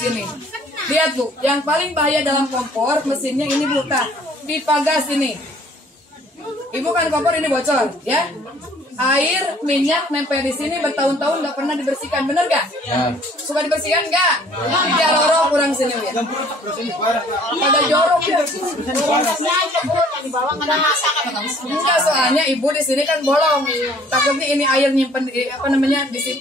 sini. Lihat Bu, yang paling bahaya dalam kompor mesinnya ini Bu, pipa gas ini. Ibu kan kompor ini bocor, ya? Air, minyak nempel di sini bertahun-tahun nggak pernah dibersihkan, bener gak? Ya. Suka dibersihkan nggak? Dia jorok kurang sini ya. Ada jorok ya. Enggak, soalnya ibu di sini kan bolong. Takutnya ini air nyimpen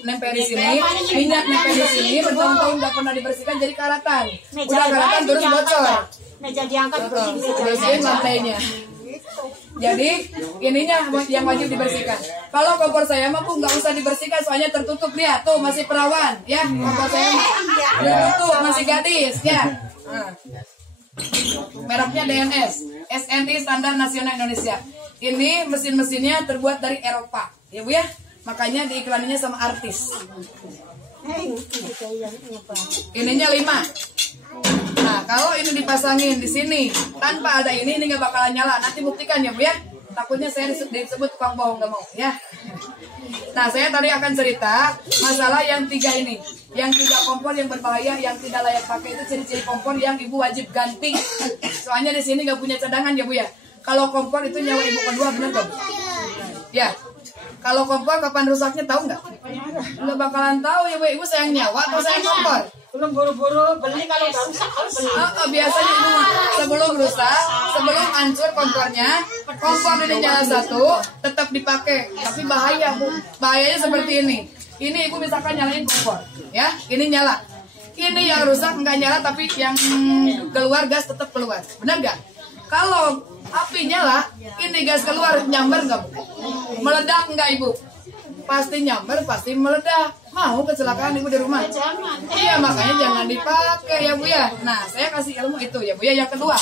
nempel di sini, minyak nempel di sini bertahun-tahun nggak pernah dibersihkan jadi karatan. Udah karatan terus bocor. Meja diangkat bersihin lantainya. Jadi ininya yang wajib dibersihkan. Kalau kompor saya mah Bu nggak usah dibersihkan soalnya tertutup. Lihat tuh masih perawan ya. Kompor saya tertutup masih gadis ya. Nah. Mereknya DNS, SNI Standar Nasional Indonesia. Ini mesin-mesinnya terbuat dari Eropa ya Bu ya. Makanya diiklaninnya sama artis. Ininya 5. Nah, kalau ini dipasangin di sini tanpa ada ini nggak bakalan nyala. Nanti buktikan ya Bu ya. Takutnya saya disebut tukang bohong, nggak mau ya. Nah, saya tadi akan cerita masalah yang 3 ini. Yang 3 kompor yang berbahaya, yang tidak layak pakai itu ciri-ciri kompor yang Ibu wajib ganti. Soalnya di sini nggak punya cadangan ya Bu ya. Kalau kompor itu nyawa Ibu kedua, benar nggak Bu? Ya. Kalau kompor kapan rusaknya tahu nggak? Nggak bakalan tahu ya Bu. Ibu sayang nyawa atau sayang kompor? Belum buru-buru beli, kalau nggak rusak harus beli. Biasanya Ibu sebelum rusak, sebelum hancur kompornya, kompor ini nyala 1 tetap dipakai. Tapi bahaya Bu. Bahayanya seperti ini. Ini Ibu misalkan nyalain kompor, ya. Ini nyala. Ini yang rusak nggak nyala tapi yang keluar gas tetap keluar. Benar nggak? Kalau api nyala, ini gas keluar nyamber nggak Bu? Meledak nggak Ibu? Pasti nyamber, pasti meledak. Mau kecelakaan Ibu di rumah? Iya, makanya jangan dipakai ya Bu ya. Nah, saya kasih ilmu itu ya Bu ya. Yang kedua,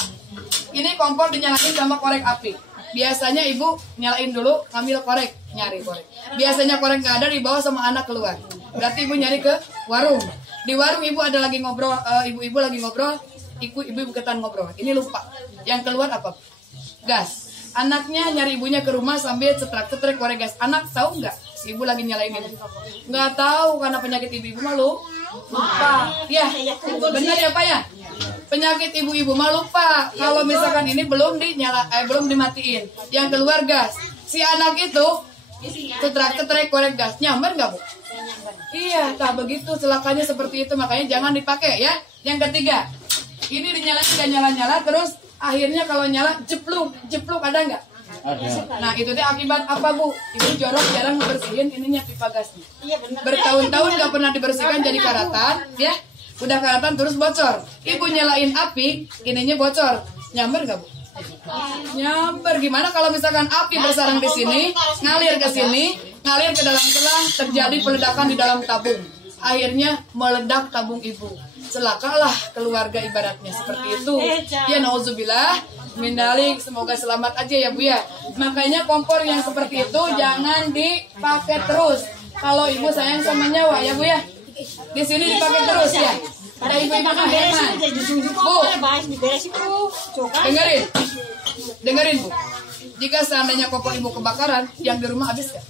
ini kompor dinyalain sama korek api. Biasanya Ibu nyalain dulu, ambil korek, nyari korek. Biasanya korek nggak ada, dibawa sama anak keluar. Berarti Ibu nyari ke warung. Di warung Ibu ada lagi ngobrol, ibu-ibu lagi ngobrol, ibu ikutan ngobrol. Ini lupa. Yang keluar apa? Gas. Anaknya nyari ibunya ke rumah sambil cetrek-cetrek korek gas. Anak tahu nggak? Si ibu lagi nyalain ini. Nggak tahu karena penyakit ibu-ibu mah lupa. Ya, benar ya Pak ya? Penyakit ibu-ibu mah lupa. Kalau misalkan ini belum dimatiin, yang keluar gas. Si anak itu cetrek-cetrek korek gas. Nyamber nggak Bu? Iya, tak begitu celakanya seperti itu. Makanya jangan dipakai ya. Yang ketiga, ini dinyalain nggak nyala-nyala terus. Akhirnya kalau nyala jepluk ada nggak? Ada. Nah itu dia akibat apa Bu? Ibu jorok jarang membersihin ininya pipa gasnya. Iya benar. Bertahun-tahun nggak pernah dibersihkan jadi karatan, ya? Udah karatan terus bocor. Ibu nyalain api, ininya bocor. Nyamber nggak Bu? Nyamber. Gimana kalau misalkan api bersarang di sini, ngalir ke sini, ngalir ke dalam tulang, terjadi peledakan di dalam tabung. Akhirnya meledak tabung Ibu. Celakalah keluarga ibaratnya seperti itu. Ya nauzubillah mindalik, semoga selamat aja ya Bu ya. Makanya kompor yang seperti itu jangan dipakai terus. Kalau Ibu sayang sama nyawa ya Bu ya. Di sini dipakai terus ya. Ada ibu-ibu kan hemat. Bu, dengerin Bu. Jika seandainya kompor Ibu kebakaran, yang di rumah habis gak?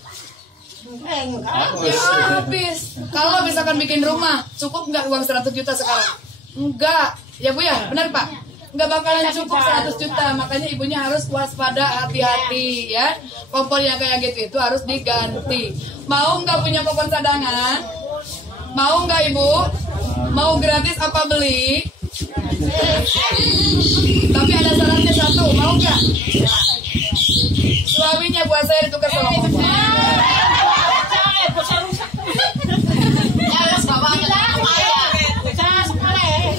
Ya habis. Kalau misalkan bikin rumah, cukup nggak uang 100 juta sekarang? Enggak, ya Bu ya, benar Pak? Nggak bakalan cukup 100 juta. Makanya ibunya harus waspada, hati-hati ya. Kompor yang kayak gitu itu harus diganti. Mau nggak punya kompor cadangan? Mau nggak Ibu? Mau gratis apa beli? Tapi ada syaratnya 1, mau nggak? Suaminya buat saya ditukar sama kompor.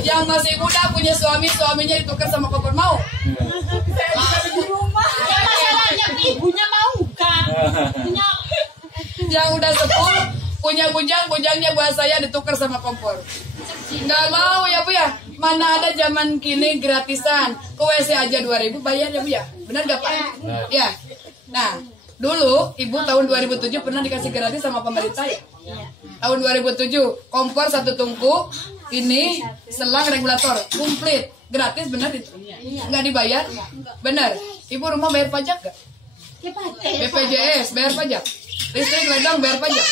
Yang masih muda punya suaminya ditukar sama kompor, mau? Masalahnya ibunya mau enggak? Yang udah sepuh punya bujangnya buat saya ditukar sama kompor. Nggak mau ya Bu ya. Mana ada zaman kini gratisan. Ke WC aja 2.000 bayar ya Bu ya. Benar gak Pak? Ya. Nah, dulu Ibu tahun 2007 pernah dikasih gratis sama pemerintah ya. Tahun 2007 kompor 1 tungku, ini selang regulator komplit gratis, benar itu? Nggak dibayar? Benar. Ibu rumah bayar pajak gak? BPJS bayar pajak. Listrik ledang bayar pajak.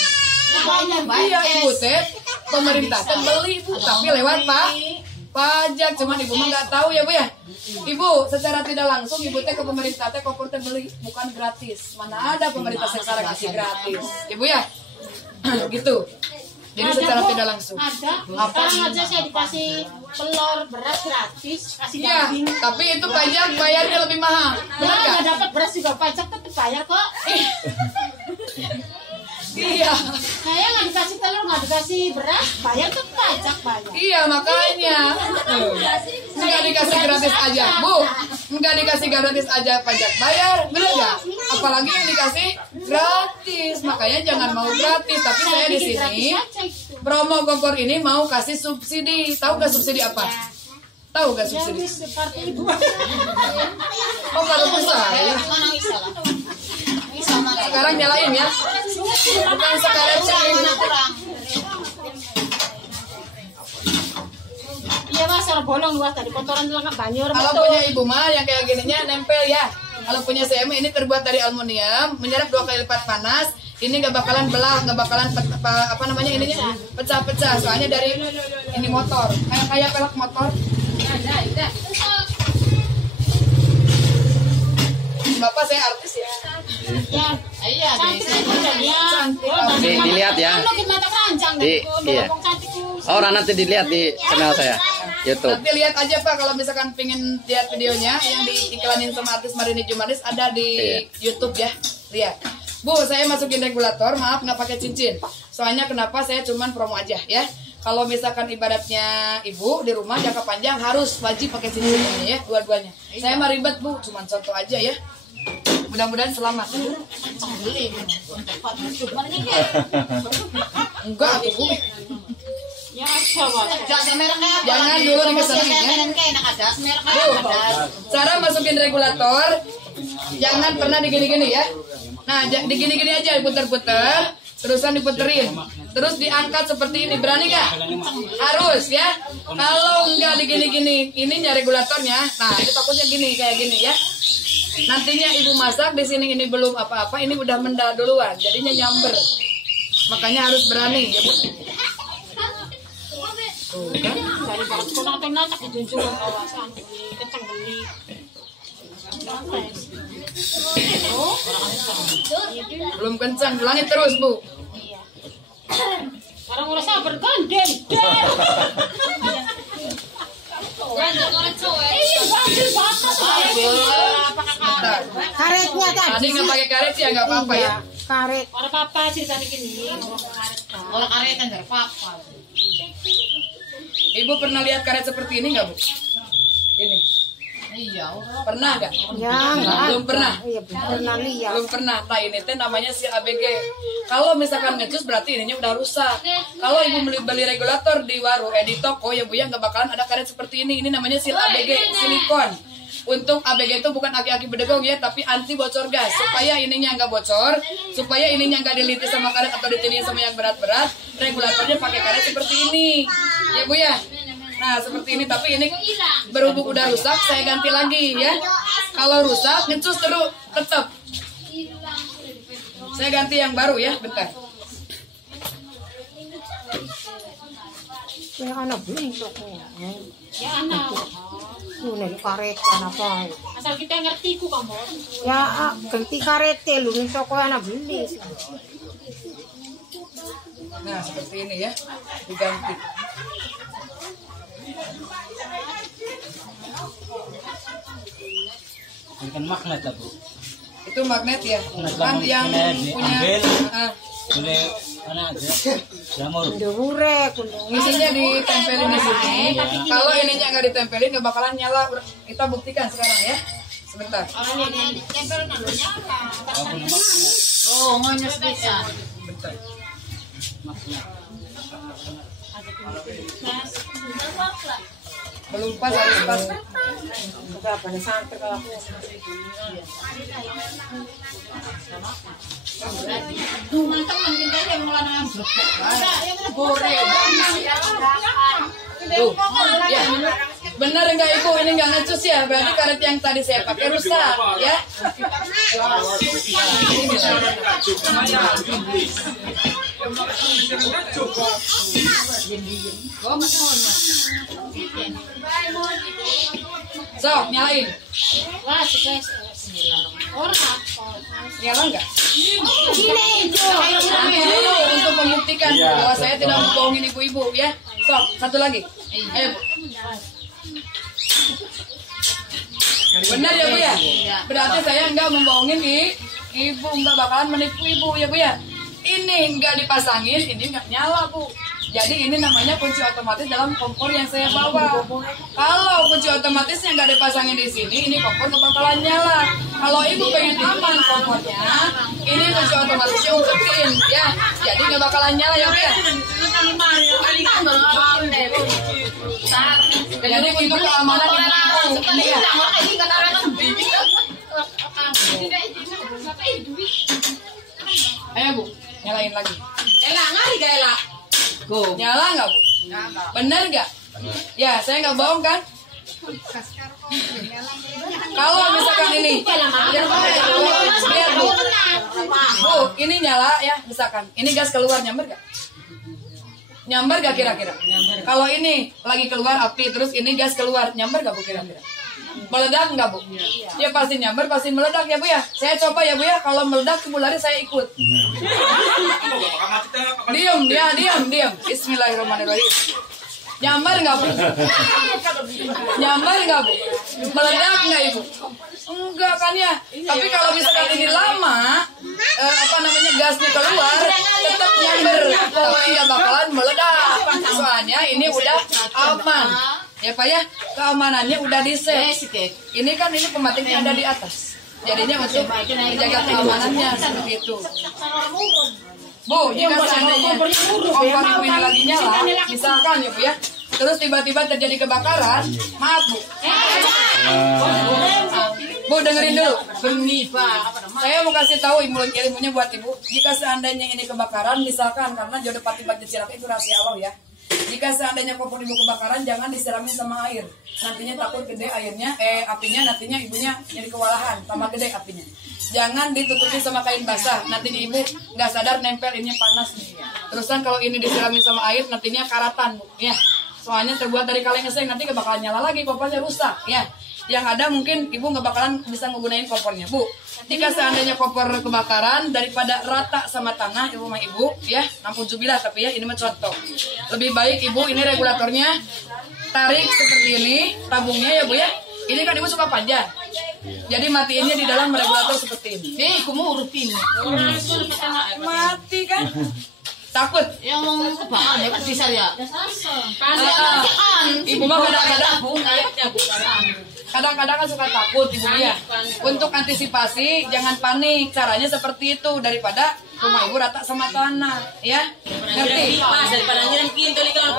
Iya Ibu teh pemerintah kan beli Bu, tapi lewat pajak. Cuman ibu mah nggak tahu ya Bu ya. Ibu secara tidak langsung ibu teh ke pemerintah teh kompor teh beli bukan gratis. Mana ada pemerintah sekarang ngasih gratis, ibu ya. Gitu. Jadi secara tidak langsung. Ada. Sekarang aja saya dikasih telur beras gratis, kasih Iya, daging. tapi itu pajak bayarnya lebih mahal. Benar Ya, nggak? nggak dapat beras juga pajak tetap bayar kok. Iya. Saya nggak dikasih telur, nggak dikasih beras, bayar tetap pajak bayar. Iya makanya nggak dikasih gratis aja Bu, nggak dikasih gratis aja pajak bayar, bener nggak? Apalagi yang dikasih gratis, makanya jangan mau gratis. Tapi saya di sini promo kompor ini mau kasih subsidi. Tahu nggak subsidi apa? Tahu nggak Ya subsidi? wis seperti ibu. Oh kalau bisa ya. Sekarang nyalain ya. Bukan sekarang Iya mas, orang bolong luas tadi kotoran lengkap banyak. Kalau punya ibu mah yang kayak gininya nempel ya. Kalau punya saya ini terbuat dari aluminium, menyerap 2 kali lipat panas. Ini nggak bakalan belah, nggak bakalan apa namanya ininya pecah-pecah. Soalnya dari ini motor, kayak pelek motor. Bapak saya artis ya. Ya, iya deh. Dilihat ya. Iya. Oh, nanti dilihat di channel saya YouTube. Nanti lihat aja Pak kalau misalkan pengen lihat videonya yang diiklanin sama artis Marini Jumanis ada di YouTube ya. Lihat. Bu, saya masukin regulator, maaf nggak pakai cincin. Soalnya kenapa saya cuman promo aja ya. Kalau misalkan ibaratnya ibu di rumah jangka panjang harus wajib pakai cincin ini ya, dua-duanya. Saya mah ribet Bu, cuman contoh aja ya. Mudah-mudahan selamat. Enggak, Bu. Ya ada mas. Jangan dulu dikesamping ya. Bu, cara masukin regulator jangan pernah digini-gini ya. Nah, digini-gini aja, puter-puter, terusan diputerin. Terus diangkat seperti ini, berani nggak? Harus ya. Kalau nggak digini-gini, ininya regulatornya. Nah, itu takutnya gini, kayak gini ya. Nantinya ibu masak di sini ini belum apa-apa, ini udah mendal duluan, jadinya nyamber. Makanya harus berani ya Bu. Tuh, kan? Dari barat kena tak dijunjung kawasan kencang beli. Belum kencang, ulangin terus Bu. Orang udah sabar gandeng. Bentar. Karetnya Tadi nggak pakai karet ya nggak apa-apa ya. Karet. Orang apa sih tadi gini? Orang karet kan nggak apa-apa. Ibu pernah lihat karet seperti ini nggak Bu? Ini. Iya. Pernah nggak? Ya, Belum pernah. Iya, pernah lihat. Belum pernah. Nah ini teh namanya si ABG. Kalau misalkan ngecus berarti ininya udah rusak. Kalau ibu beli regulator di warung, di toko ya Bu ya nggak bakalan ada karet seperti ini. Ini namanya sil ABG silikon. Untuk ABG itu bukan aki-aki bedegong ya, tapi anti bocor gas. Supaya ininya nggak bocor, supaya ininya nggak dilitis sama karet atau ditindih sama yang berat-berat. Regulatornya pakai karet seperti ini, ya Bu ya. Nah seperti ini, tapi ini berhubung udah rusak, saya ganti lagi ya. Kalau rusak, ngecus terus tetap. Saya ganti yang baru ya, bentar. Ya anak beli toko. Ya anak. Ini karet apa? Asal kita ngerti ku kamu. Ya ganti karet lu nih toko anak beli. Nah seperti ini ya, diganti. Ini kan magnet lah Bu. Itu magnet ya, kan yang punya Boleh mana aja. Jamur. Dure isinya ditempelin di sini. Kalau ininya nggak ditempelin nggak bakalan nyala. Kita buktikan sekarang ya, sebentar. Oh, ngonyes bisa. Bentar. Belum pas, harus pas. berapa nih sampai kalau aku Tuh, ya. Benar enggak Ibu? Ini enggak ngecus ya? Berarti karet yang tadi saya pakai rusak, ya? Sok, nyalain. Wah, sukses. Orang. Nyala nggak? Nanti dulu untuk membuktikan bahwa saya tidak membohongin ibu-ibu ya. Sok, satu lagi. Ayo Bu. Benar ya Bu ya? Berarti saya nggak membohongin ibu, nggak bakalan menipu ibu ya Bu ya. Ini nggak dipasangin, ini nggak nyala Bu. Jadi ini namanya kunci otomatis dalam kompor yang saya bawa. Kalau kunci otomatisnya nggak dipasangin di sini, ini kompor nggak bakalan nyala. Kalau ibu pengen aman kompornya, ini kunci otomatisnya umpetin ya. Jadi nggak bakalan nyala ya Bu ya. Jadi untuk keamanan ibu ini ya. Ayo Bu, nyalain lagi. Nyala nggak Bu? Bener nggak? Ya, saya nggak bohong kan? Kalau misalkan ini, lihat Bu, Bu, ini nyala ya, misalkan ini gas keluar, nyamber nggak? Nyamber nggak kira-kira? Kalau ini lagi keluar api, terus ini gas keluar, nyamber nggak Bu kira-kira? Meledak nggak Bu? Ya pasti nyamber, pasti meledak ya Bu ya. Saya coba ya Bu ya, kalau meledak ibu lari saya ikut. Diam. Bismillahirrahmanirrahim. Nyamber nggak Bu? Nyamber nggak Bu? Meledak nggak Ibu? Enggak kan ya. Tapi kalau misalkan ini lama, gasnya keluar, tetap nyamber, tapi nggak bakalan meledak. Soalnya ini udah aman. Ya Pak ya, keamanannya udah di-set. Ini kan ini pematiknya ada di atas. Jadinya untuk menjaga keamanannya seperti itu. Bu, jika seandainya kompor ibu ini lagi nyala, misalkan ya Bu ya, terus tiba-tiba terjadi kebakaran, maaf Bu. Bu dengerin dulu. Saya mau kasih tahu ilmunya buat ibu. Jika seandainya ini kebakaran, misalkan karena jodoh pati baju cilaka itu rahasia Allah ya. Jika seandainya kompor ibu kebakaran, jangan disiramin sama air. Nantinya takut gede airnya, apinya nantinya ibunya jadi kewalahan, tambah gede apinya. Jangan ditutupi sama kain basah, nanti ibu nggak sadar nempel ini panas. Terusan kalau ini disiramin sama air, nantinya karatan Bu. Ya, soalnya terbuat dari kaleng eseng, nanti nggak bakalan nyala lagi, kompornya rusak. Ya, yang ada mungkin ibu nggak bakalan bisa menggunakan kompornya Bu. Jika seandainya kompor kebakaran, daripada rata sama tanah ibu mah ibu ya, nampudzubillah, tapi ya ini mah contoh. Lebih baik ibu ini regulatornya tarik seperti ini, tabungnya ya Bu ya. Ini kan ibu suka panjang, jadi matiinnya di dalam regulator seperti ini. Nih, aku mau urupin. Mati kan? Takut? Ya mau kebakaran ya bisa ya. Ibu mah kadang-kadang kan suka takut ibu ya. Untuk antisipasi jangan panik. Caranya seperti itu, daripada rumah ibu rata sama tanah, ya. Ngerti? Daripada nyiram pintu lihat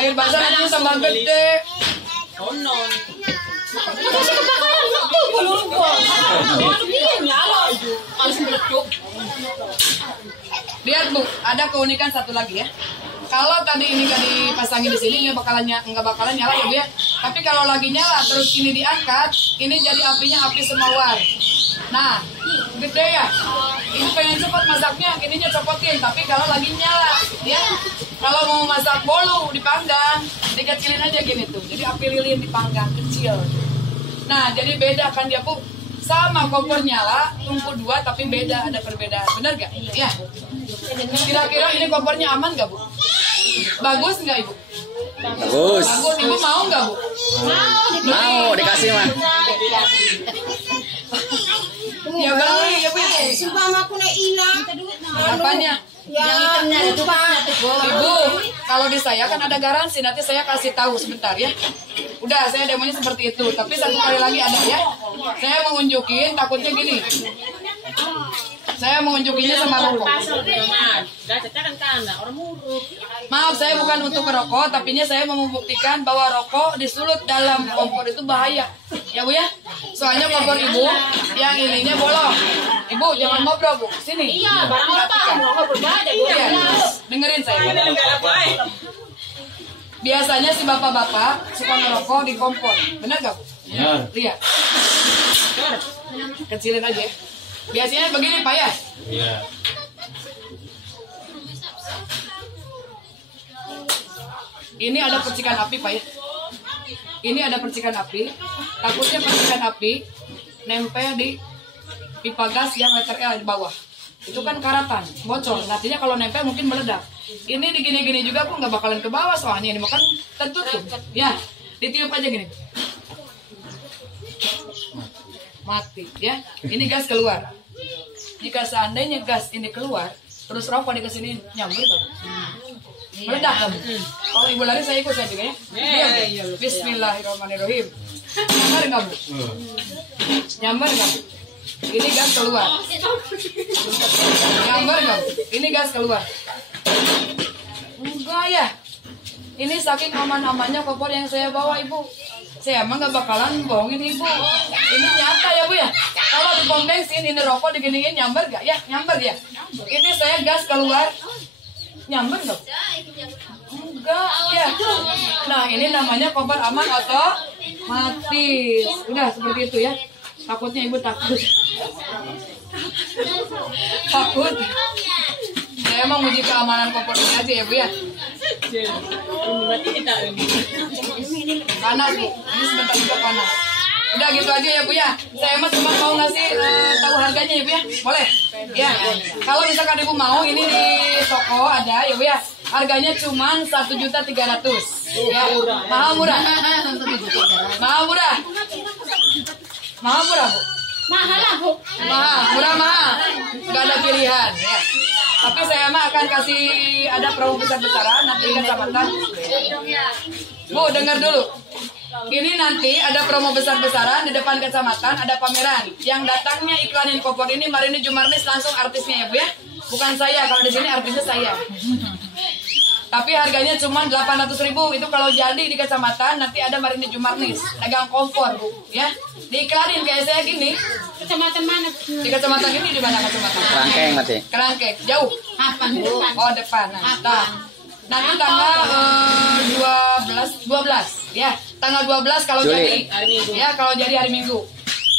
Air basah nanti tambah gede. Lihat Bu, ada keunikan satu lagi ya. Kalau tadi ini nggak dipasangin di sini, nggak bakalan nyala ya Bu ya. Tapi kalau lagi nyala terus ini diangkat, ini jadi apinya api semawar. Nah, gede ya. Ibu pengen cepat masaknya, ininya copotin. Tapi kalau lagi nyala, ya. Kalau mau masak bolu dipanggang, dikecilin aja gini tuh. Jadi api lilin dipanggang kecil. Nah, jadi beda kan dia Bu. Sama kompor nyala, tungku dua tapi beda, ada perbedaan. Benar gak? Ya. Kira-kira ini kompornya aman gak Bu? Bagus nggak Ibu? Bagus. Bagus. Ibu mau nggak Bu? Mau dikasih mah. Ya beli ya Bu. Sumpah aku na hilang. Apanya? Ya, Ibu, kalau di saya kan ada garansi, nanti saya kasih tahu sebentar ya. Udah, saya demonya seperti itu, tapi satu kali lagi ada ya. Saya mau unjukin, takutnya gini. Saya mau unjukinnya sama rokok. Maaf, saya bukan untuk merokok, tapi saya mau membuktikan bahwa rokok disulut dalam kompor itu bahaya. Ya Bu ya? Soalnya kompor ibu yang ininya bolong. Ibu jangan ngobrol Bu, sini. Iya, dengerin saya. Biasanya si bapak-bapak suka ngerokok di kompor, benar gak Bu? Lihat. Kecilin aja. Biasanya begini Pak ya? Iya. Ini ada percikan api Pak ya. Ini ada percikan api. Takutnya percikan api nempel di pipa gas yang letter L di bawah. Itu kan karatan, bocor. Nantinya kalau nempel mungkin meledak. Ini digini-gini juga aku nggak bakalan ke bawah soalnya ini makan tertutup. Ya, ditiup aja gini. Mati ya. Ini gas keluar. Jika seandainya gas ini keluar, terus rokok di kesini nyambur kan? Meledak kan? Kalau ibu lari saya ikut saya juga ya. Bismillahirrahmanirrahim. Nyamber kamu? Nyamber kamu? Ini gas keluar. Nyamber kamu? Ini gas keluar. Enggak ya. Ini saking aman-amannya kompor yang saya bawa ibu. Saya emang gak bakalan bohongin ibu. Ini nyata ya bu ya. Kalau di pom bensin ini rokok diginiin nyamber gak ya? Nyamber ya. Ini saya gas keluar. Nyamber gak? Enggak ya. Nah ini namanya kompor aman otomatis. Udah seperti itu ya. Takutnya ibu takut. Takut. Saya emang uji keamanan kompor ini aja ya bu ya. Panas bu, ini sebentar juga panas. Udah gitu aja ya bu ya. Saya emang cuma mau ngasih tahu harganya ya bu ya. Boleh? Ya. Kalau misalkan ibu mau, ini di toko ada ya bu ya. Harganya cuma 1.300.000. Ya. Mahal murah. Mahal murah. Mahal murah bu. Mahal lah bu. Mahal, murah mahal. Gak ada pilihan ya. Tapi saya mah akan kasih ada promo besar-besaran nanti kecamatan. Bu, dengar dulu. Ini nanti ada promo besar-besaran di depan kecamatan, ada pameran. Yang datangnya iklanin kompor ini Marini Jumarnis langsung artisnya ya bu ya. Bukan saya, kalau di sini artisnya saya. Tapi harganya cuma 800.000. Itu kalau jadi di kecamatan nanti ada Marini Jumarnis, dagang kompor bu ya. Diiklanin kayak saya gini. Kecamatan mana? Di kecamatan ini di mana kecamatan? Kerangkeng mati. Kerangkeng, jauh. Apa bu? Oh depan. Nah, nanti tanggal 12 ya. Tanggal 12 kalau Juli. jadi. Ya, kalau jadi hari Minggu.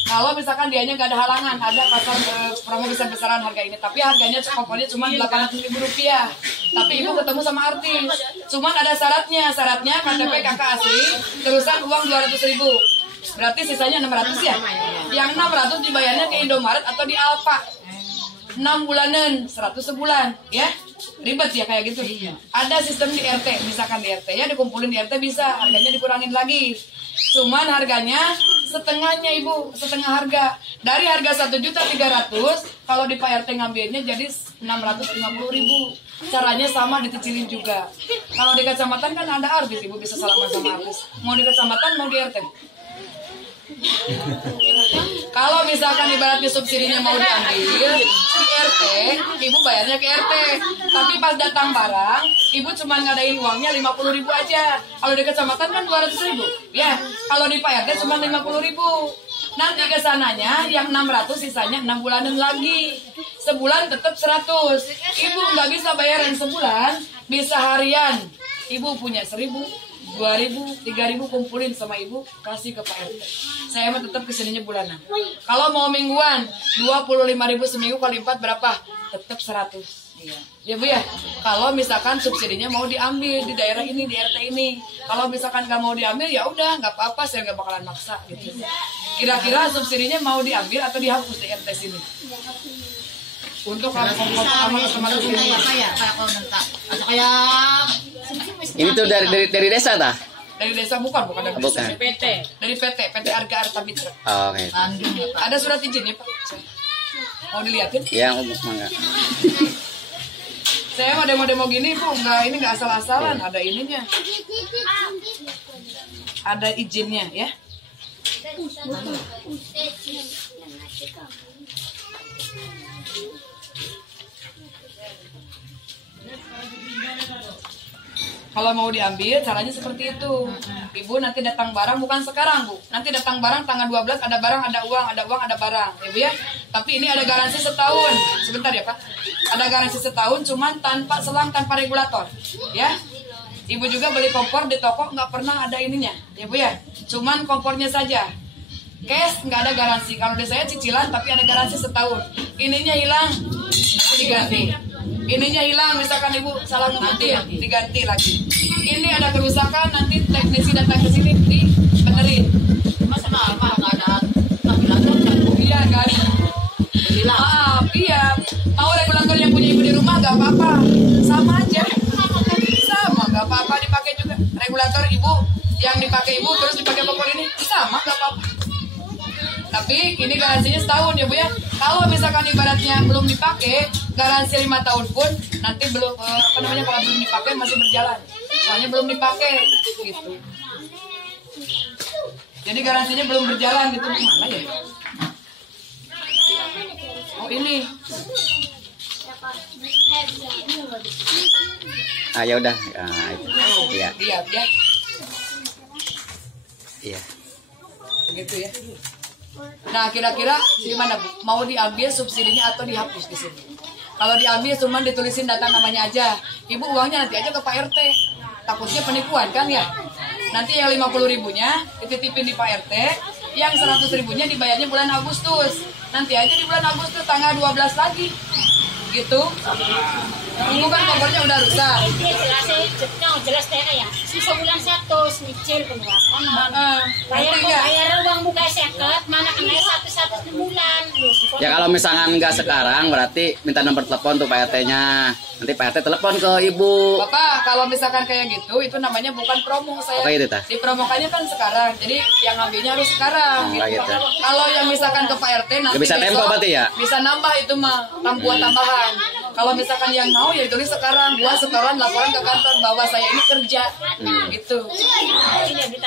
Kalau misalkan dianya nggak ada halangan, ada pasar promo besar-besaran harga ini. Tapi harganya kompornya cuma Rp800.000. Tapi ibu ketemu sama artis. Cuman ada syaratnya. Syaratnya KTP kakak asli, terusan uang 200.000. Berarti sisanya 600 ya. Yang 600 dibayarnya ke Indomaret atau di Alfa. 6 bulanan, 100 sebulan, ya. Ribet ya kayak gitu. Ada sistem di RT, misalkan di RT ya dikumpulin di RT bisa, harganya dikurangin lagi. Cuman harganya setengahnya ibu, setengah harga. Dari harga 1.300.000, kalau di Pak RT ngambilnya jadi 650.000. Caranya sama, dicicilin juga. Kalau di kecamatan kan ada artis, ibu bisa salaman sama artis. Mau di kecamatan, mau di RT. Kalau misalkan ibaratnya subsidinya mau diambil di RT, ibu bayarnya ke RT. Tapi pas datang barang, ibu cuma ngadain uangnya 50.000 aja. Kalau di kecamatan kan 200.000. Ya, kalau di Pak RT cuma 50.000. Nanti kesananya yang 600 sisanya 6 bulanan lagi. Sebulan tetap 100. Ibu nggak bisa bayaran sebulan, bisa harian. Ibu punya 1.000, 2.000, 3.000 kumpulin sama ibu, kasih ke Pak RT. Saya mah tetap kesininya bulanan. Kalau mau mingguan, 25.000 seminggu kali 4 berapa? Tetap 100. Iya. Ya bu ya. Kalau misalkan subsidinya mau diambil di daerah ini, di RT ini. Kalau misalkan nggak mau diambil, ya udah nggak apa-apa, saya nggak bakalan maksa gitu. Kira-kira subsidinya mau diambil atau dihapus di RT sini? Untuk otomatis ini. Kayak Ini tuh dari desa tah? Dari desa bukan dari Bukan. desa. Dari PT Arga Arta Mitra. Oh, oke. Ada surat izin ya Pak? Mau dilihatin? Yang mangga. Saya mau demo-demo gini Bu, ini nggak asal-asalan, ada ininya. Ada izinnya ya. Kalau mau diambil caranya seperti itu. Ibu nanti datang barang bukan sekarang Bu. Nanti datang barang tanggal 12 ada barang, ada uang, ada barang. Ya Bu ya. Tapi ini ada garansi setahun. Sebentar ya Pak. Ada garansi setahun cuman tanpa selang, tanpa regulator. Ya. Ibu juga beli kompor di toko nggak pernah ada ininya. Ya Bu ya. Cuman kompornya saja. Cash nggak ada garansi. Kalau di saya cicilan tapi ada garansi setahun. Ininya hilang, diganti. Ininya hilang, misalkan ibu salah ngebutin, diganti lagi. ini ada kerusakan, nanti teknisi datang ke sini dibenerin. Masa lama nggak ada regulator kan? Iya, nggak ada. Maaf, iya. Mau regulator yang punya ibu di rumah nggak apa-apa, sama aja. Sama, nggak apa-apa dipakai juga. Regulator ibu yang dipakai ibu terus dipakai kompor ini sama, nggak apa-apa. Tapi ini garansinya setahun ya Bu ya. Kalau misalkan ibaratnya belum dipakai, garansi 5 tahun pun nanti belum kalau belum dipakai masih berjalan. Soalnya belum dipakai gitu. Jadi garansinya belum berjalan gitu. Mana ya? Oh ini. Ah ya udah. Iya. Lihat ya. Iya. Begitu ya. Nah, kira-kira gimana Bu? Mau diambil subsidinya atau dihapus di sini? Kalau diambil cuma ditulisin data namanya aja. Ibu uangnya nanti aja ke Pak RT. Takutnya penipuan kan ya? Nanti yang 50.000-nya dititipin di Pak RT, yang 100.000-nya dibayarnya bulan Agustus. Nanti aja di bulan Agustus tanggal 12 lagi. Gitu. Ibu kan kompornya udah rusak. Jelas ya. Sisa bulan 1 nyicil pembuatan. Bayar uang buka seket, mana kena 1 bulan. Ya kalau misalkan nggak sekarang berarti minta nomor telepon tuh Pak RT-nya. Nanti Pak RT telepon ke ibu. Bapak, kalau misalkan kayak gitu, itu namanya bukan promo saya. Oke, itu, tah? Dipromokannya kan sekarang, jadi yang ngambilnya harus sekarang. Gitu. Gitu. Kalau yang misalkan ke Pak RT nanti Gak bisa tempo berarti ya? Bisa nambah itu mah, tambahan. Kalau misalkan yang mau ya ditulis sekarang, buat setoran laporan ke kantor bahwa saya ini kerja, gitu.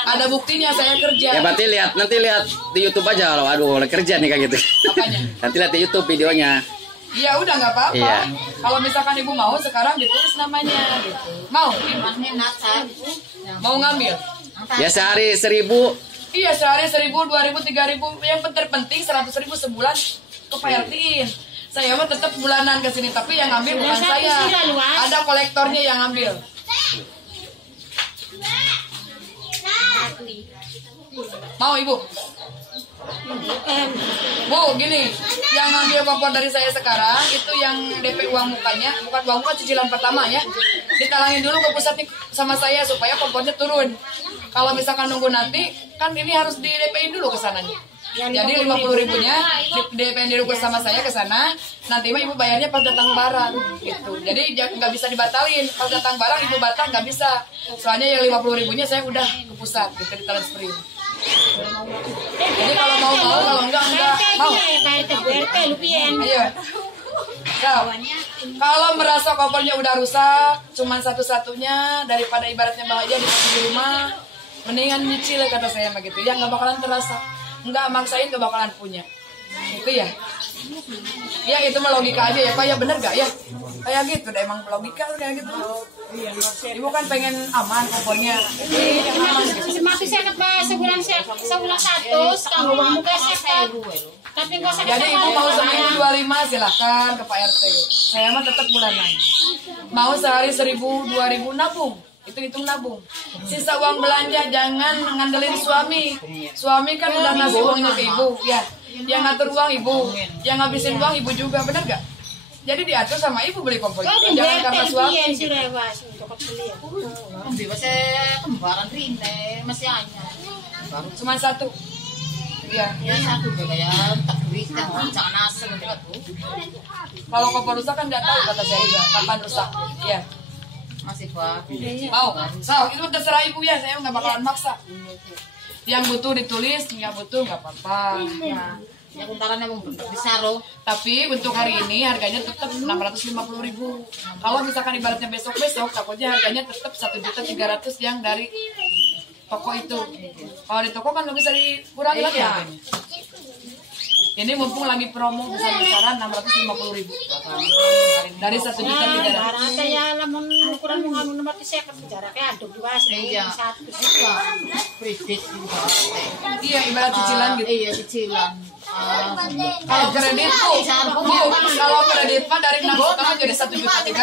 Ada buktinya saya kerja. Ya berarti nanti lihat di YouTube aja kalau aduh boleh kerja nih kayak gitu. Apanya? Nanti lihat di YouTube videonya. Iya udah nggak apa-apa. Iya. Kalau misalkan ibu mau sekarang ditulis namanya, gitu. Mau? Mau ngambil? Ya sehari 1.000. Iya sehari 1.000, 2.000, 3.000. Yang terpenting 100.000 sebulan ke Pak RT-in. Saya mah tetap bulanan ke sini, tapi yang ngambil bukan saya. Ada kolektornya yang ngambil. Mau ibu? Bu, gini, yang ngambil kompor dari saya sekarang itu yang DP uang mukanya, bukan uang muka, cicilan pertama ya. Ditalangin dulu ke pusat nih sama saya supaya kompornya turun. Kalau misalkan nunggu nanti, kan ini harus di DP-in dulu ke sananya. Jadi 50.000-nya DP-in dulu sama saya ke sana. Nanti mah ibu bayarnya pas datang barang gitu. Jadi nggak bisa dibatalin. Pas datang barang ibu batal nggak bisa. Soalnya yang 50.000-nya saya udah ke pusat gitu ditransferin. Jadi kalau mau, kalau enggak mau. Ayo. Kalau merasa kompornya udah rusak, cuman satu-satunya daripada ibaratnya bahagia di rumah, mendingan nyicil kata saya begitu. Ya nggak bakalan terasa, nggak maksain nggak bakalan punya. Itu ya. Ya itu mah logika aja ya Pak, ya bener gak ya? Kayak gitu deh, emang logika kayak gitu. Ibu kan pengen aman kompornya. Mati seket sebulan 100, kalau uang buka seket. Tapi nggak sakit. Jadi ibu mau seminggu 25 silahkan ke Pak RT. Saya mah tetap bulanan. Mau sehari 1.000, 2.000 nabung. Itu hitung nabung. Sisa uang belanja jangan ngandelin suami. Suami kan udah ngasih uangnya ke ibu, ya. Yang ngatur uang ibu, yang ngabisin uang ibu juga, bener gak? Jadi diatur sama ibu beli kompor itu, jangan karena suami. Kembaran rinte masih hanya. Cuma satu. Iya. Ya satu kayak tak berita jangan asal dekat Bu. Kalau kompor rusak kan nggak tahu kata saya juga kapan rusak. Iya. Masih Pak. Mau? So, itu terserah ibu ya, saya nggak bakalan maksa. Yang butuh ditulis, nggak butuh nggak apa-apa. Nah, yang untarannya mau besar loh. Tapi untuk hari ini harganya tetap 650.000. Kalau misalkan ibaratnya besok-besok, takutnya harganya tetap 1.300.000 yang dari toko itu. Kalau di toko kan nggak bisa dikurangi lagi harganya. Ini mumpung lagi promo besar-besaran 650.000 dari 1.300.000. Ada ya lamun ukuran mau nomor seket jaraknya ada 2 1. Iya, ibarat cicilan gitu. Iya, cicilan. Kalau kredit tuh, kalau kredit mah dari 6,5 jadi 1.300.000.